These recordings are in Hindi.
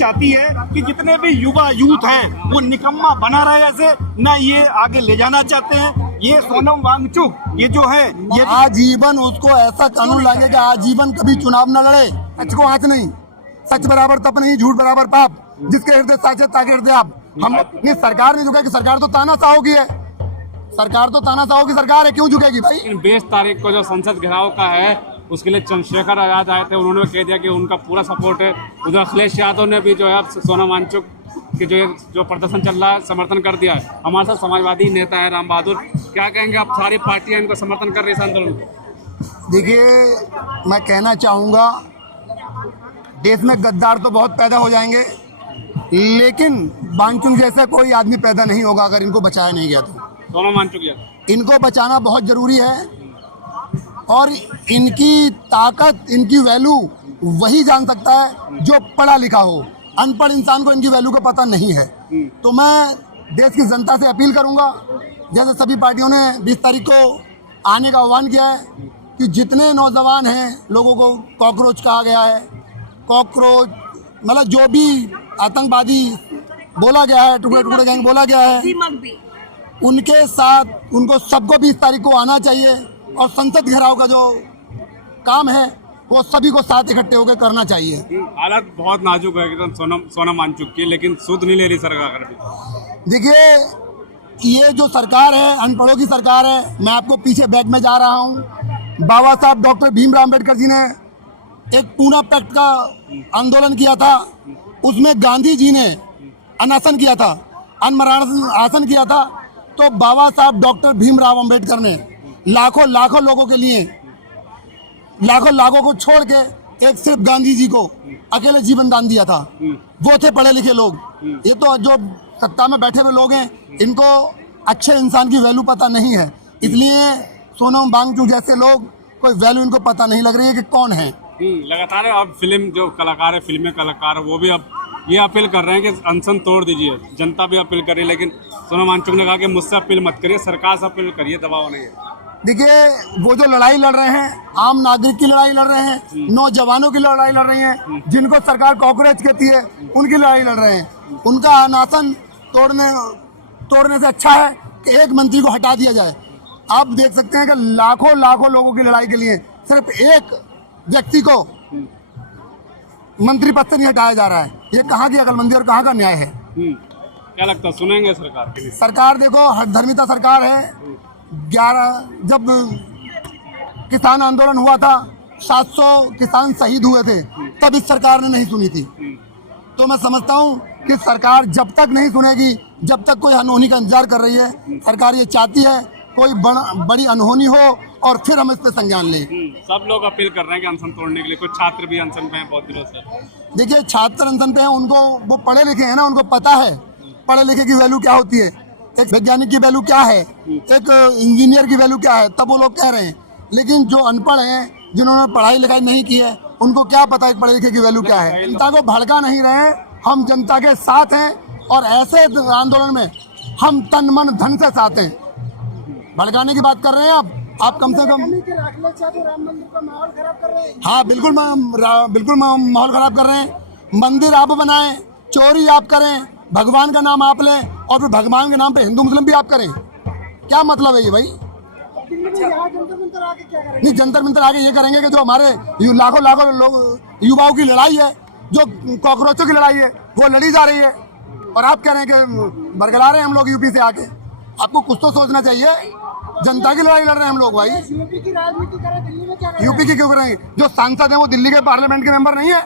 चाहती है कि जितने भी युवा यूथ हैं वो निकम्मा बना रहे ऐसे, ना ये आगे ले जाना चाहते हैं। ये सोनम वांगचुक ये जो है ये आजीवन उसको ऐसा कानून लाएंगे कि आजीवन कभी चुनाव न लड़े। सच को हाथ नहीं, सच बराबर तप नहीं, झूठ बराबर पाप, जिसके हृदय साचे ताके हृदय आप। हम ये सरकार नहीं झुकेगी, सरकार तो तानाशाह की है, सरकार तो तानाशाह की सरकार है, क्यों झुकेगी भाई। 20 तारीख को जो संसद घेराव का है उसके लिए चंद्रशेखर आजाद आए थे, उन्होंने कह दिया कि उनका पूरा सपोर्ट है। उधर अखिलेश यादव ने भी जो है सोनम वांगचुक के जो प्रदर्शन चल रहा है समर्थन कर दिया है। हमारे साथ समाजवादी नेता है राम बहादुर, क्या कहेंगे आप? सारी पार्टियां इनको समर्थन कर रही है आंदोलन को। देखिए, मैं कहना चाहूँगा देश में गद्दार तो बहुत पैदा हो जाएंगे, लेकिन वांगचुक जैसा कोई आदमी पैदा नहीं होगा अगर इनको बचाया नहीं गया तो। सोनम वांगचुक इनको बचाना बहुत जरूरी है, और इनकी ताकत, इनकी वैल्यू वही जान सकता है जो पढ़ा लिखा हो। अनपढ़ इंसान को इनकी वैल्यू का पता नहीं है। तो मैं देश की जनता से अपील करूंगा, जैसे सभी पार्टियों ने 20 तारीख को आने का आह्वान किया है, कि जितने नौजवान हैं, लोगों को कॉकरोच कहा गया है, कॉकरोच मतलब जो भी आतंकवादी बोला गया है, टुकड़े टुकड़े गैंग बोला गया है, उनके साथ उनको सबको 20 तारीख को आना चाहिए, और संसद घेराव का जो काम है वो सभी को साथ इकट्ठे होकर करना चाहिए। हालत बहुत नाजुक है एकदम सोनम वांगचुक की, लेकिन सुध नहीं ले रही सरकार। देखिए, ये जो सरकार है अनपढ़ों की सरकार है। मैं आपको पीछे बैक में जा रहा हूँ। बाबा साहब डॉक्टर भीमराव अम्बेडकर जी ने एक पूना पैक्ट का आंदोलन किया था, उसमें गांधी जी ने अनासन किया था, अनमरण आसन किया था। तो बाबा साहब डॉक्टर भीमराव अम्बेडकर ने लाखों लाखों लोगों के लिए, लाखों लाखों को छोड़ के एक सिर्फ गांधी जी को अकेले जीवन दान दिया था। वो थे पढ़े लिखे लोग। ये तो जो सत्ता में बैठे हुए लोग हैं, इनको अच्छे इंसान की वैल्यू पता नहीं है, इसलिए सोनम वांगचुक जैसे लोग कोई वैल्यू इनको पता नहीं लग रही है कि कौन है। लगातार अब फिल्म जो कलाकार है, फिल्मी कलाकार है, वो भी अब ये अपील कर रहे हैं कि अनशन तोड़ दीजिए। जनता भी अपील कर रही है, लेकिन सोनम वांगचुक ने कहा कि मुझसे अपील मत करिए, सरकार से अपील करिए, दबाव नहीं है। देखिए, वो जो लड़ाई लड़ रहे हैं, आम नागरिक की लड़ाई लड़ रहे हैं, नौजवानों की लड़ाई लड़ रही हैं, जिनको सरकार कॉकरोच कहती है उनकी लड़ाई लड़ रहे हैं। उनका अनासन तोड़ने से अच्छा है कि एक मंत्री को हटा दिया जाए। आप देख सकते हैं कि लाखों लाखों लोगों की लड़ाई के लिए सिर्फ एक व्यक्ति को मंत्री पद से नहीं हटाया जा रहा है। ये कहाँ की अकलमंदी और कहाँ का न्याय है? क्या लगता है, सुनेंगे सरकार के लिए? सरकार देखो, हठधर्मिता सरकार है। 11 जब किसान आंदोलन हुआ था, 700 किसान शहीद हुए थे, तब इस सरकार ने नहीं सुनी थी। तो मैं समझता हूँ कि सरकार जब तक नहीं सुनेगी, जब तक कोई अनहोनी का इंतजार कर रही है। सरकार ये चाहती है कोई बड़ी अनहोनी हो और फिर हम इस पे संज्ञान लें। सब लोग अपील कर रहे हैं कि अनशन तोड़ने के लिए। कुछ छात्र भी अनशन पे हैं बहुत दिनों से। देखिए, छात्र अनशन पे हैं, उनको वो पढ़े लिखे हैं ना, उनको पता है पढ़े लिखे की वैल्यू क्या होती है, एक वैज्ञानिक की वैल्यू क्या है, एक इंजीनियर की वैल्यू क्या है, तब वो लोग कह रहे हैं। लेकिन जो अनपढ़ हैं, जिन्होंने पढ़ाई लिखाई नहीं की है, उनको क्या पता है पढ़े लिखे की वैल्यू क्या है। जनता को भड़का नहीं रहे हैं, हम जनता के साथ हैं, और ऐसे आंदोलन में हम तन मन धन से साथ हैं। भड़काने की बात कर रहे हैं आप कम से कम राम मंदिर का माहौल खराब कर रहे हैं। हाँ, बिल्कुल माहौल खराब कर रहे हैं। मंदिर आप बनाएं, चोरी आप करें, भगवान का नाम आप लें, और फिर भगवान के नाम पे हिंदू मुस्लिम भी आप करें। क्या मतलब है ये भाई? नहीं, जंतर मंतर आगे ये करेंगे कि जो हमारे लाखों लाखों लोग युवाओं की लड़ाई है, जो कॉकरोचों की लड़ाई है, वो लड़ी जा रही है, और आप कह रहे हैं कि बरगला रहे हैं हम लोग यूपी से आके। आपको कुछ तो सोचना चाहिए। जनता की लड़ाई लड़ रहे हैं हम लोग भाई। यूपी की राजनीति करें, दिल्ली में क्या करें? यूपी की क्यों करेंगे? जो सांसद हैं वो दिल्ली के पार्लियामेंट के मेंबर नहीं है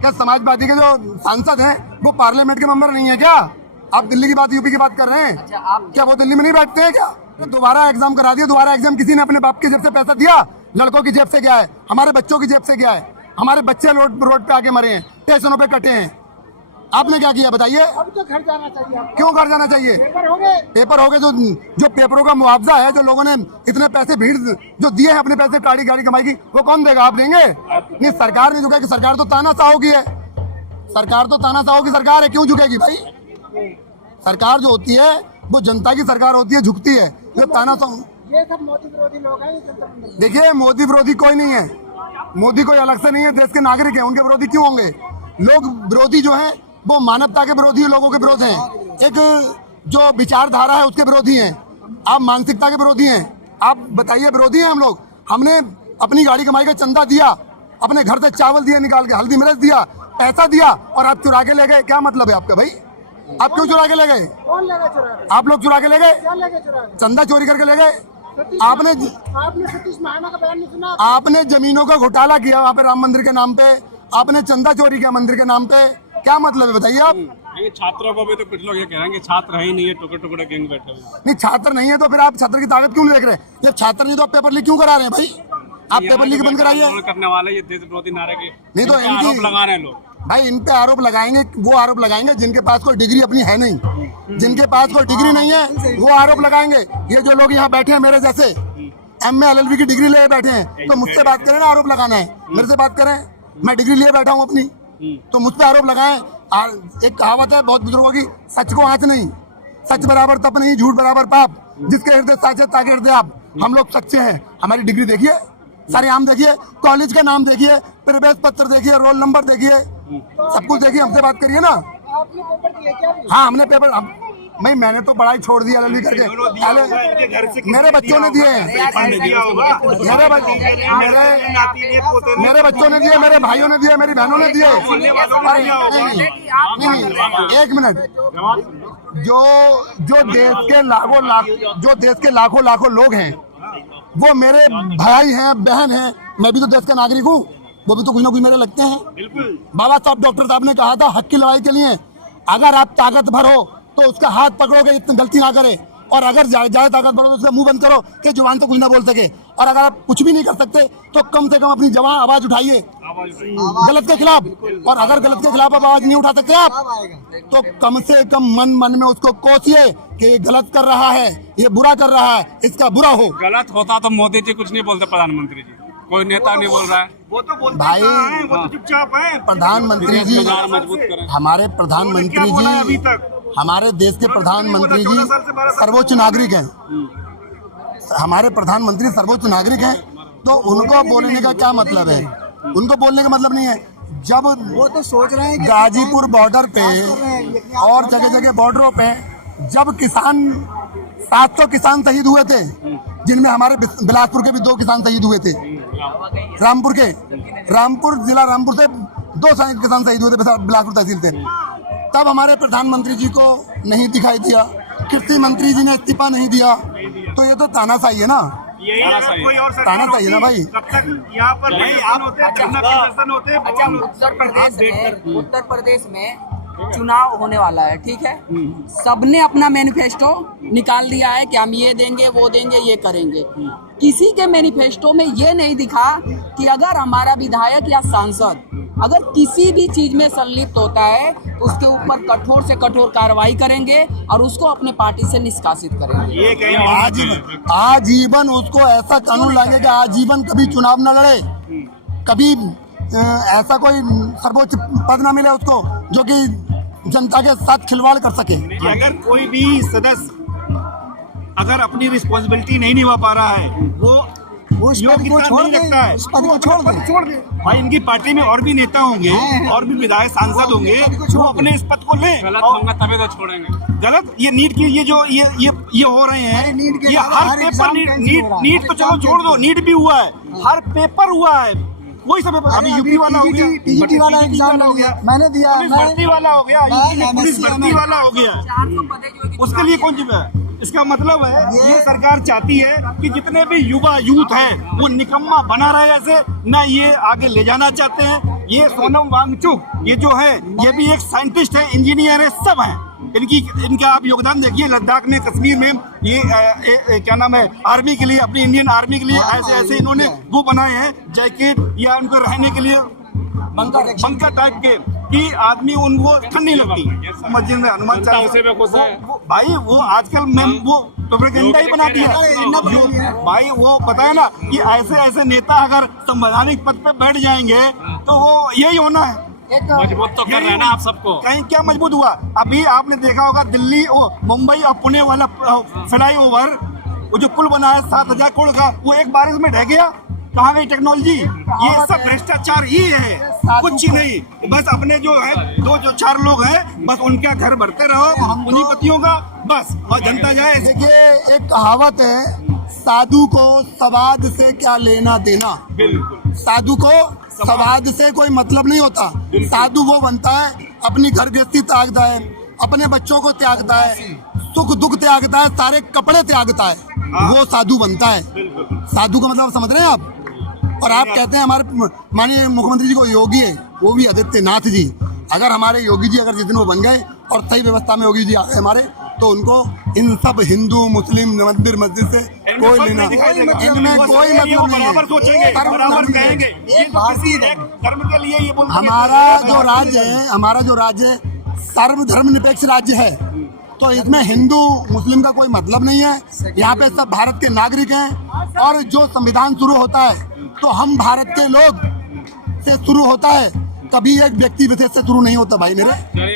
क्या? समाजवादी के जो सांसद हैं वो पार्लियामेंट के मेंबर नहीं है क्या? आप दिल्ली की बात, यूपी की बात कर रहे हैं। क्या वो दिल्ली में नहीं बैठते हैं क्या? दोबारा एग्जाम करा दिया। दोबारा एग्जाम किसी ने अपने बाप की जेब से पैसा दिया? लड़कों की जेब से गया है, हमारे बच्चों की जेब से गया है। हमारे बच्चे रोड पे आके मरे हैं, स्टेशनों पे कटे हैं। आपने क्या किया बताइए? अब तो घर जाना चाहिए। क्यों घर जाना चाहिए? पेपर हो गए। जो पेपरों का मुआवजा है, जो लोगों ने इतने पैसे भीड़ जो दिए हैं अपने पैसे, गाड़ी कमाई की, वो कौन देगा? आप देंगे? नहीं, सरकार नहीं झुकेगी। सरकार तो तानाशाह की है। सरकार तो तानाशाह की सरकार है, क्यों झुकेगी भाई? सरकार जो होती है वो जनता की सरकार होती है, झुकती है। जो तानाशाह, ये सब मोदी विरोधी लोग हैं। देखिए, मोदी विरोधी कोई नहीं है। मोदी कोई अलग से नहीं है, देश के नागरिक है, उनके विरोधी क्यों होंगे? लोग विरोधी जो है वो मानवता के विरोधी लोगों के विरोध हैं, एक जो विचारधारा है उसके विरोधी हैं, आप मानसिकता के विरोधी हैं। आप बताइए, विरोधी हैं हम लोग। हमने अपनी गाड़ी कमाई का चंदा दिया, अपने घर से चावल दिया निकाल के, हल्दी मिर्च दिया, पैसा दिया, और आप चुरा के ले गए। क्या मतलब है आपका भाई? आप क्यों चुरा के ले गए? कौन लेगा चुरा के? आप लोग चुरा के ले गए, क्या लेके चुरा के? चंदा चोरी करके ले गए। आपने सतीश महाना का बयान नहीं सुना? आपने जमीनों का घोटाला किया वहाँ पे राम मंदिर के नाम पे, आपने चंदा चोरी किया मंदिर के नाम पे। क्या मतलब है बताइए आप? ये छात्रों को भी तो कुछ लोग ये कह रहे हैं कि छात्र है ही नहीं है, टुकड़े टुकड़े गैंग बैठे हुए हैं। नहीं, छात्र नहीं है तो फिर आप छात्र की ताकत क्यों देख रहे हैं? जब छात्र नहीं तो आप पेपर लीक क्यों करा रहे हैं भाई? आप पेपर लीक बंद कराइए। आंदोलन करने वाले ये देश विरोधी नारे के नहीं तो इनके आरोप लगा रहे हैं लोग। भाई इन पे आरोप लगाएंगे, वो आरोप लगाएंगे जिनके पास कोई डिग्री अपनी है नहीं, जिनके पास कोई डिग्री नहीं है वो आरोप लगाएंगे। ये जो लोग यहाँ बैठे हैं मेरे जैसे MA LLB की डिग्री लिए बैठे हैं, तो मुझसे बात करें ना, आरोप लगाना है मेरे से बात करें। मैं डिग्री लिए बैठा हूँ अपनी, तो मुझ पे आरोप लगाएं। एक कहावत है बहुत बुजुर्गों की, सच को आँच नहीं, सच बराबर तप नहीं, झूठ बराबर पाप, जिसके हृदय साचे ताके हृदय आप। हम लोग सच्चे हैं। हमारी डिग्री देखिए, सरेआम देखिए, कॉलेज का नाम देखिए, प्रवेश पत्र देखिए, रोल नंबर देखिए, सब कुछ देखिए, हमसे बात करिए ना। आपने पेपर दिए क्या? हाँ हमने पेपर, मैंने तो पढ़ाई छोड़ दी LLB करके। पहले मेरे बच्चों ने दिए, मेरे बच्चों ने दिए, मेरे भाइयों ने दिए, मेरी बहनों ने दिए। नहीं, एक मिनट, जो देश के लाखों लाखों लोग हैं वो मेरे भाई हैं, बहन हैं। मैं भी तो देश का नागरिक हूँ, वो भी तो कुछ ना कुछ मेरे लगते हैं। बाबा साहब डॉक्टर साहब ने कहा था हक की लड़ाई के लिए अगर आप ताकत भर हो तो उसका हाथ पकड़ोगे, इतनी गलती ना करे, और अगर ज्यादा ताकत भरो तो उसका मुंह बंद करो कि जुबान तो कुछ ना बोल सके। और अगर आप कुछ भी नहीं कर सकते तो कम से कम अपनी जवान आवाज उठाइए गलत के खिलाफ। और अगर गलत के खिलाफ आवाज नहीं उठा सकते आप तो कम से कम मन में उसको कोसिए कि ये गलत कर रहा है, ये बुरा कर रहा है, इसका बुरा हो। गलत होता तो मोदी जी कुछ नहीं बोलते, प्रधानमंत्री जी, कोई नेता नहीं बोल रहा है। वो तो बोलते भाई, हैं, वो तो चुपचाप है। प्रधानमंत्री जी, मजबूत करें। हमारे प्रधानमंत्री जी, हमारे देश के प्रधानमंत्री जी सर्वोच्च नागरिक हैं। हमारे प्रधानमंत्री सर्वोच्च नागरिक हैं, तो उनको बोलने का क्या मतलब है? उनको बोलने का मतलब नहीं है। जब वो तो सोच रहे हैं कि गाजीपुर बॉर्डर पे और जगह जगह बॉर्डरों पे जब 700 किसान शहीद हुए थे, जिनमें हमारे बिलासपुर के भी 2 किसान शहीद हुए थे, रामपुर जिला रामपुर से 2 किसान शहीद हुए थे बिलासपुर तहसील से, तब हमारे प्रधानमंत्री जी को नहीं दिखाई दिया, कृषि मंत्री जी ने इस्तीफा नहीं दिया। तो ये तो तानाशाही है ना, तानाशाही है ना भाई। यहाँ पर उत्तर प्रदेश में चुनाव होने वाला है, ठीक है। सबने अपना मैनिफेस्टो निकाल दिया है कि हम ये देंगे, वो देंगे, ये करेंगे। किसी के मैनिफेस्टो में ये नहीं दिखा कि अगर हमारा विधायक या सांसद अगर किसी भी चीज में संलिप्त होता है तो उसके ऊपर कठोर से कठोर कार्रवाई करेंगे और उसको अपने पार्टी से निष्कासित करेंगे। आजीवन उसको ऐसा कानून लाएंगे कि आजीवन कभी चुनाव न लड़े, कभी ऐसा कोई सर्वोच्च पद न मिले उसको जो कि जनता के साथ खिलवाड़ कर सके। अगर कोई भी सदस्य अगर अपनी रिस्पॉन्सिबिलिटी नहीं निभा पा रहा है, वो उस पद को छोड़ दे, उस पद को छोड़ दे। भाई इनकी पार्टी में और भी नेता होंगे और भी विधायक सांसद होंगे, वो अपने इस पद को लें। गलत होगा तभी तो छोड़ेंगे। गलत ये नीट की ये जो ये हो रहे हैं, ये हर पेपर नीट तो चलो छोड़ दो, नीट भी हुआ है, हर पेपर हुआ है, कोई सब पेपर। अभी यूपी वाला हो गया, टीजीटी वाला एग्जाम हो गया, मैंने दिया, भर्ती वाला हो गया, पुलिस भर्ती वाला हो गया, उसके लिए कौन जिम्मेदार? इसका मतलब है ये सरकार चाहती है कि जितने भी युवा यूथ हैं वो निकम्मा बना रहे ऐसे, ना ये आगे ले जाना चाहते हैं। ये सोनम वांगचुक ये जो है ये भी एक साइंटिस्ट है, इंजीनियर है, सब है। इनका आप योगदान देखिए लद्दाख में, कश्मीर में, ये क्या नाम है, आर्मी के लिए, अपनी इंडियन आर्मी के लिए ऐसे इन्होंने वो बनाए हैं जैकेट या उनको रहने के लिए बंकर टाइप के कि आदमी उनको ठंड नहीं लगती। मस्जिद में हनुमान चालीसा भाई वो आजकल वो प्रोपेगेंडा ही बना दिया भाई। वो पता है ना कि ऐसे नेता अगर संवैधानिक पद पे बैठ जाएंगे तो वो यही होना है। मजबूत तो कर रहे हैं ना आप सबको। कहीं क्या मजबूत हुआ? अभी आपने देखा होगा दिल्ली मुंबई और पुणे वाला फ्लाई ओवर, वो जो पुल बना है 7,000 करोड़ का, वो एक बारिश में ढह गया। कहाँ गई टेक्नोलॉजी? ये सब भ्रष्टाचार ही है, कुछ ही नहीं। बस अपने जो है जो चार लोग हैं, बस उनका घर भरते रहो पूंजीपतियों का, बस, और जनता जाए। देखिए, एक कहावत है, साधु को सवाद से क्या लेना देना। बिल्कुल। साधु को सवाद से कोई मतलब नहीं होता। साधु वो बनता है अपनी घर गृहस्थी त्यागता है, अपने बच्चों को त्यागता है, सुख दुख त्यागता है, सारे कपड़े त्यागता है, वो साधु बनता है। साधु का मतलब समझ रहे हैं आप? और आप कहते हैं हमारे माननीय मुख्यमंत्री जी को योगी है, वो भी आदित्यनाथ जी। अगर हमारे योगी जी अगर जिस दिन वो बन गए और सही व्यवस्था में योगी जी आ गए हमारे, तो उनको इन सब हिंदू मुस्लिम मंदिर मस्जिद से कोई लेना, इनमें कोई मतलब नहीं है। धर्म के लिए ये बोलते हैं। हमारा जो राज्य है सर्वधर्म निरपेक्ष राज्य है, तो इसमें हिंदू मुस्लिम का कोई मतलब नहीं है। यहाँ पे सब भारत के नागरिक हैं, और जो संविधान शुरू होता है तो हम भारत के लोग से शुरू होता है, कभी एक व्यक्ति विशेष से शुरू नहीं होता भाई मेरे।